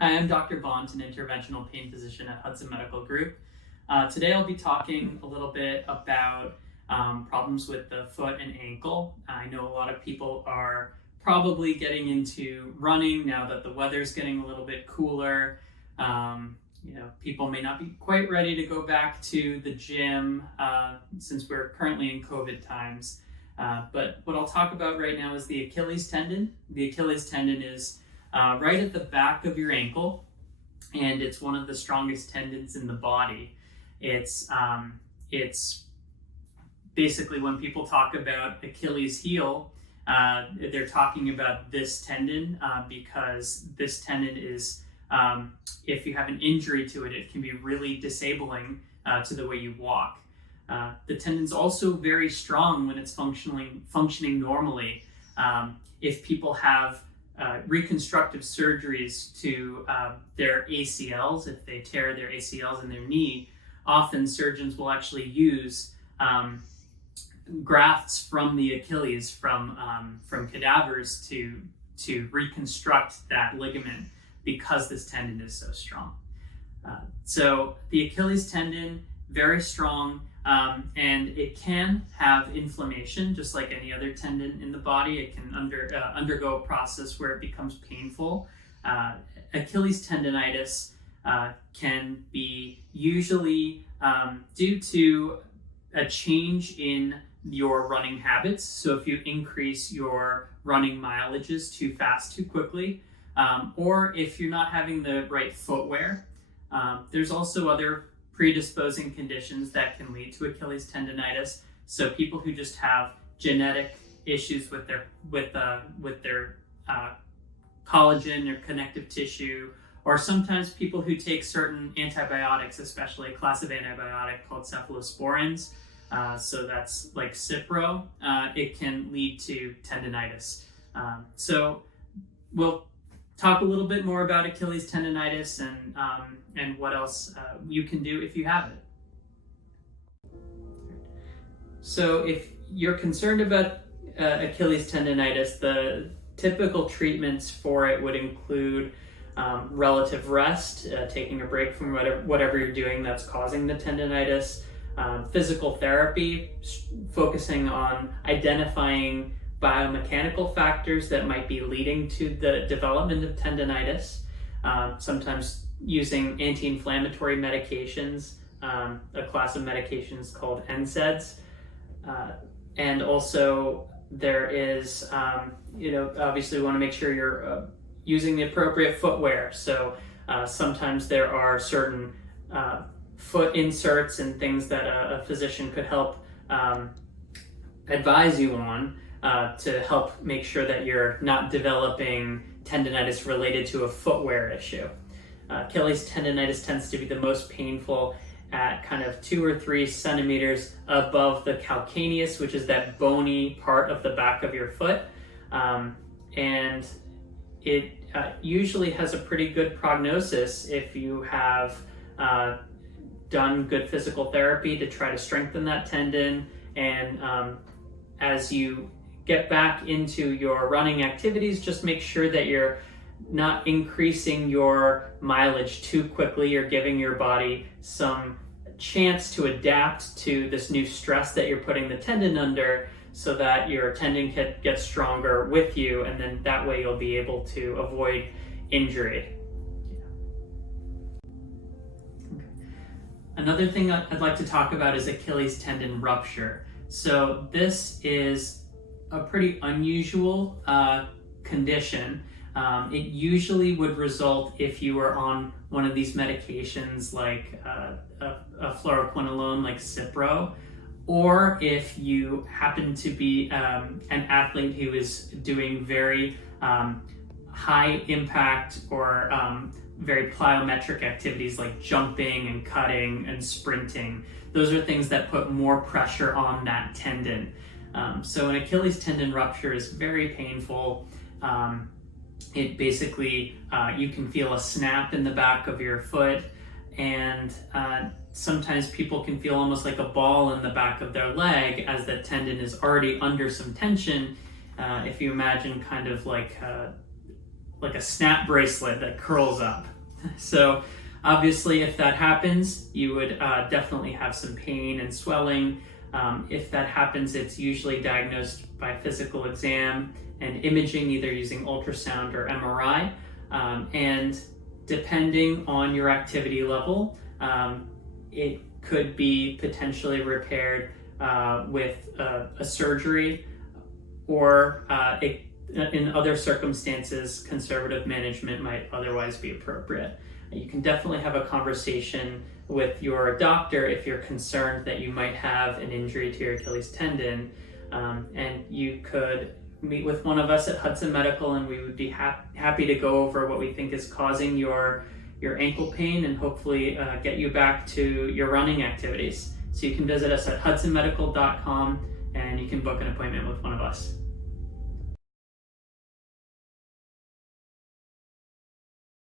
Hi, I'm Dr. Bonte, an interventional pain physician at Hudson Medical Group. Today I'll be talking a little bit about problems with the foot and ankle. I know a lot of people are probably getting into running now that the weather's getting a little bit cooler. People may not be quite ready to go back to the gym since we're currently in COVID times. But what I'll talk about right now is the Achilles tendon. The Achilles tendon is right at the back of your ankle, and it's one of the strongest tendons in the body. It's basically, when people talk about Achilles heel, they're talking about this tendon because this tendon is, if you have an injury to it, it can be really disabling to the way you walk. The tendon's also very strong when it's functioning normally. If people have reconstructive surgeries to their ACLs, if they tear their ACLs in their knee, often surgeons will actually use grafts from the Achilles from cadavers to reconstruct that ligament because this tendon is so strong. So the Achilles tendon, very strong, and it can have inflammation just like any other tendon in the body. It can undergo a process where it becomes painful. Achilles tendonitis can be usually due to a change in your running habits. So if you increase your running mileages too fast, too quickly, or if you're not having the right footwear. There's also other predisposing conditions that can lead to Achilles tendonitis. So people who just have genetic issues with their collagen or connective tissue, or sometimes people who take certain antibiotics, especially a class of antibiotic called cephalosporins. So that's like Cipro. It can lead to tendonitis. So we'll talk a little bit more about Achilles tendonitis and what else you can do if you have it. So if you're concerned about Achilles tendonitis, the typical treatments for it would include relative rest, taking a break from whatever you're doing that's causing the tendonitis, physical therapy, focusing on identifying biomechanical factors that might be leading to the development of tendonitis, sometimes using anti-inflammatory medications, a class of medications called NSAIDs, and also there is, obviously we want to make sure you're using the appropriate footwear. So sometimes there are certain foot inserts and things that a physician could help advise you on to help make sure that you're not developing tendonitis related to a footwear issue. Achilles tendonitis tends to be the most painful at kind of 2 or 3 centimeters above the calcaneus, which is that bony part of the back of your foot. And it usually has a pretty good prognosis if you have done good physical therapy to try to strengthen that tendon. And as you get back into your running activities, just make sure that you're not increasing your mileage too quickly. You're giving your body some chance to adapt to this new stress that you're putting the tendon under, so that your tendon can get stronger with you, and then that way you'll be able to avoid injury. Another thing I'd like to talk about is Achilles tendon rupture. So this is a pretty unusual condition. It usually would result if you were on one of these medications like a fluoroquinolone like Cipro, or if you happen to be an athlete who is doing very high impact or very plyometric activities like jumping and cutting and sprinting. Those are things that put more pressure on that tendon. So an Achilles tendon rupture is very painful. It basically, you can feel a snap in the back of your foot, and sometimes people can feel almost like a ball in the back of their leg as that tendon is already under some tension. If you imagine kind of like like a snap bracelet that curls up. So obviously, if that happens, you would definitely have some pain and swelling. If that happens, it's usually diagnosed by physical exam and imaging, either using ultrasound or MRI. And depending on your activity level, it could be potentially repaired with a surgery, or in other circumstances, conservative management might otherwise be appropriate. You can definitely have a conversation with your doctor if you're concerned that you might have an injury to your Achilles tendon, and you could meet with one of us at Hudson Medical, and we would be happy to go over what we think is causing your ankle pain and hopefully get you back to your running activities. So you can visit us at hudsonmedical.com and you can book an appointment with one of us.